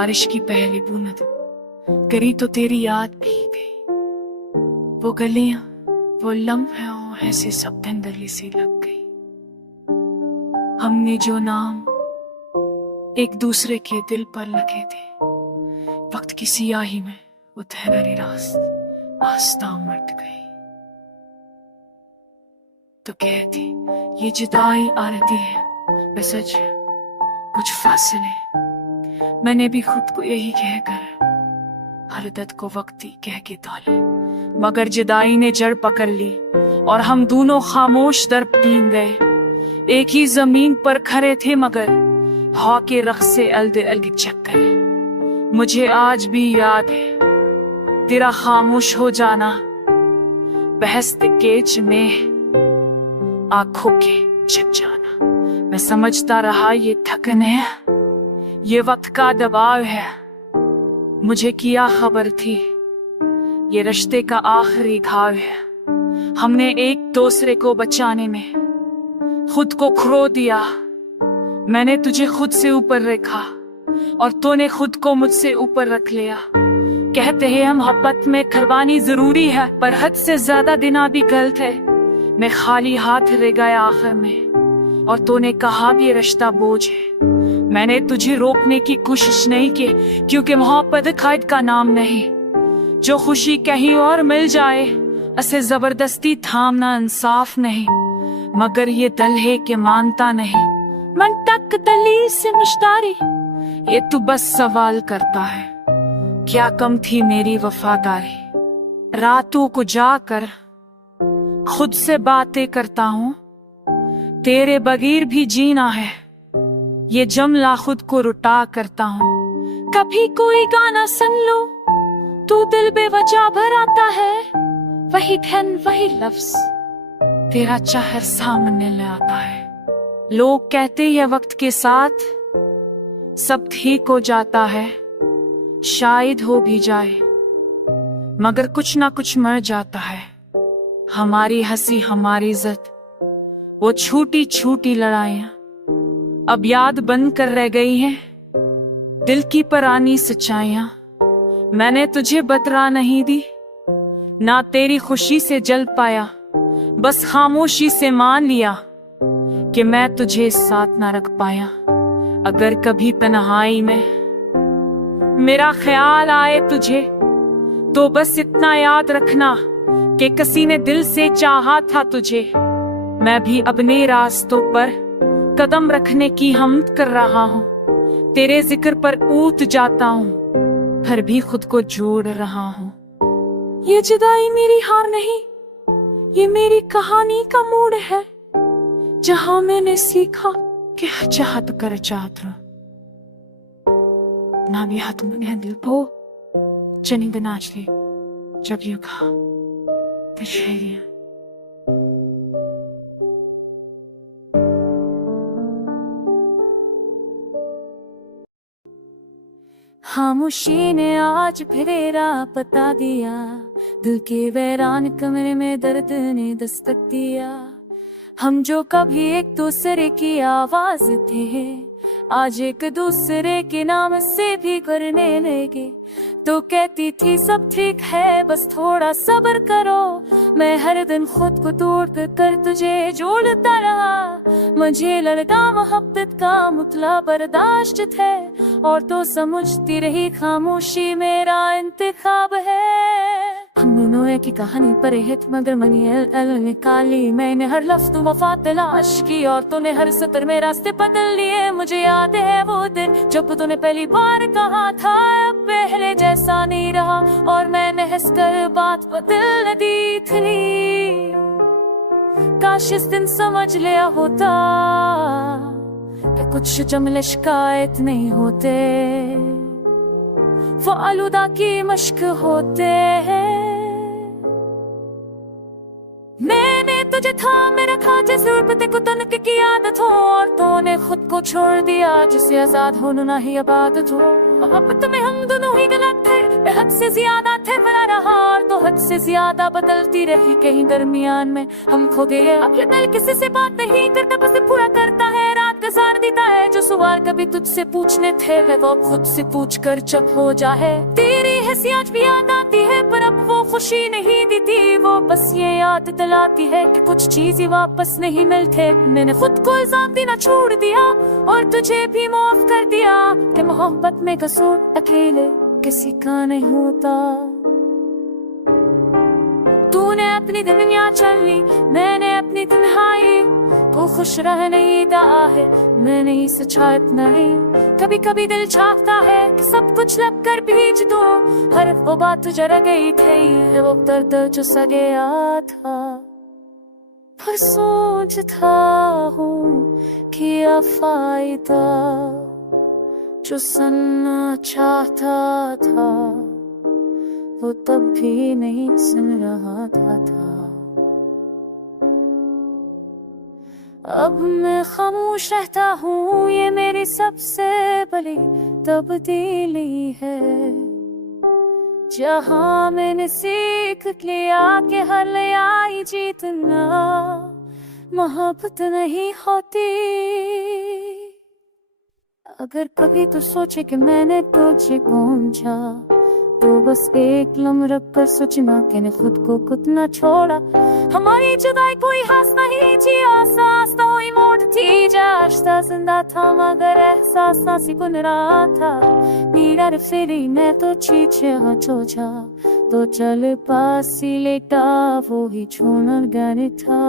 बारिश की पहली बूंद गिरी तो तेरी याद भी गई। वो गलियां, वो लम्हे ऐसे सब धंधली सी लग गई। हमने जो नाम एक दूसरे के दिल पर लगे थे, वक्त की सियाही में वो ठहरी रास्ता मट गई। तो कहती ये जुदाई आरती है, बस सच कुछ फासले। मैंने भी खुद को यही कहकर हर दर्द को वक्ती कह के तोले, मगर जुदाई ने जड़ पकड़ ली और हम दोनों खामोश दर पीन गए। एक ही जमीन पर खड़े थे मगर हवा के रख से अलग चक्कर। मुझे आज भी याद है तेरा खामोश हो जाना, बहस केच में आंखों के छिप जाना। मैं समझता रहा ये थकन है, ये वक्त का दबाव है। मुझे क्या खबर थी ये रिश्ते का आखिरी घाव है। हमने एक दूसरे को बचाने में खुद को खो दिया। मैंने तुझे खुद से ऊपर रखा और तूने खुद को मुझसे ऊपर रख लिया। कहते हैं हम मोहब्बत में कुर्बानी जरूरी है, पर हद से ज्यादा दिन भी गलत है। मैं खाली हाथ रह गया आखिर में और तूने कहा भी ये रिश्ता बोझ है। मैंने तुझे रोकने की कोशिश नहीं की, क्योंकि मोहब्बत कैद का नाम नहीं। जो खुशी कहीं और मिल जाए उसे जबरदस्ती थामना इंसाफ नहीं। मगर ये दिल है कि मानता नहीं, मन तक दली से मुश्तारी। ये तू बस सवाल करता है क्या कम थी मेरी वफादारी। रातों को जाकर खुद से बातें करता हूँ, तेरे बगैर भी जीना है। ये जमला खुद को रुटा करता हूँ। कभी कोई गाना सुन लो तू दिल बेवजह भर आता है। वही धन वही लफ्ज तेरा चेहरा सामने ले आता है। लोग कहते हैं वक्त के साथ सब ठीक हो जाता है, शायद हो भी जाए, मगर कुछ ना कुछ मर जाता है। हमारी हंसी, हमारी इज्जत, वो छोटी छोटी लड़ाइयां अब याद बन कर रह गई हैं। दिल की पुरानी सच्चाइयां मैंने तुझे बतला नहीं दी, ना तेरी खुशी से जल पाया। बस खामोशी से मान लिया कि मैं तुझे साथ ना रख पाया। अगर कभी तन्हाई में मेरा ख्याल आए तुझे, तो बस इतना याद रखना कि किसी ने दिल से चाहा था तुझे। मैं भी अपने रास्तों पर कदम रखने की हिम्मत कर रहा हूँ। तेरे जिक्र पर ऊत जाता हूँ, फिर भी खुद को जोड़ रहा हूँ। ये जुदाई मेरी हार नहीं, ये मेरी कहानी का मोड़ है, जहाँ मैंने सीखा कि चाहत कर चाहत ना भी हाथ में दिल को चनी नाच ले जब यू कहा खामोशी ने आज फिर राह बता दिया। दिल के वैरान कमरे में दर्द ने दस्तक दिया। हम जो कभी एक दूसरे की आवाज थे, आज एक दूसरे के नाम से भी करने लगे। तो कहती थी सब ठीक है, बस थोड़ा सब्र करो। मैं हर दिन खुद को तोड़ कर तुझे जोड़ता रहा। मुझे लगा मोहब्बत का मुतला बर्दाश्त है, और तो समझती रही खामोशी मेरा इंतखाब है। हम दोनों एक ही कहानी पर हित, मगर मनी निकाली। मैंने हर लफ्ज़ वफा तलाश की, और तूने हर सतर में रास्ते बदल लिए। मुझे याद है वो दिन जब तूने पहली बार कहा था अब पहले जैसा नहीं रहा, और मैंने हंसकर बात बदल दी थी। काश इस दिन समझ लिया होता कि कुछ जुमले शिकायत नहीं होते, वो आलूदा की मश्क होते हैं। मैंने तुझे थामे रखा जैसे उड़पते को तनक की आदत हो, और तूने खुद को छोड़ दिया जिसे आजाद होना ना ही आबादत हो। मोहब्बत में हम दोनों ही गलत थे, हद से ज्यादा थे बना रहा, और तो हद से ज्यादा बदलती रही। कहीं दरमियान में हम खो गए। अब ये दिल किसी से बात नहीं करता, बस पूरा करता है रात रात गुजार देता है। जो सवाल कभी तुझसे पूछने थे वो खुद से पूछ कर चुप हो जाए। तेरी हंसी आज भी याद आती है पर अब वो खुशी नहीं देती। वो बस ये याद दिलाती है कि कुछ चीजें वापस नहीं मिलते। मैंने खुद को इल्जाम देना छोड़ दिया और तुझे भी माफ कर दिया कि मोहब्बत में कसूर अकेले किसी का नहीं होता। तूने अपनी दुनिया चल ली, मैंने अपनी तन्हाई। तू खुश रह नहीं रहा है, मैं नहीं सच्चा इतना ही। कभी कभी दिल चाहता है कि सब कुछ लग कर भीज दो। हर वो बात तुझे रह गई थी, वो दर्द जो सगया था। पर सोचता हूँ किया फायदा, जो सुनना चाहता था वो तब भी नहीं सुन रहा था। अब मैं खामोश रहता हूँ, ये मेरी सबसे बड़ी तब्दीली है। जहाँ मैंने सीख लिया कि हर लड़ाई जीतना मोहब्बत नहीं होती। अगर कभी तो सोचे कि मैंने तुझे पहुंचा, तो बस एक लम्हा रख कर सोचना कि ने खुद को कितना छोड़ा। हमारी जुदाई कोई हास नहीं जिया, सांस तो ही मोड़ थी। रास्ता जिंदा था मगर एहसास ना सिकुन रहा था। मेरा फिरी मैं तो चीचे सोचा, तो चल पास ही लेटा वो ही छोड़ गाने था।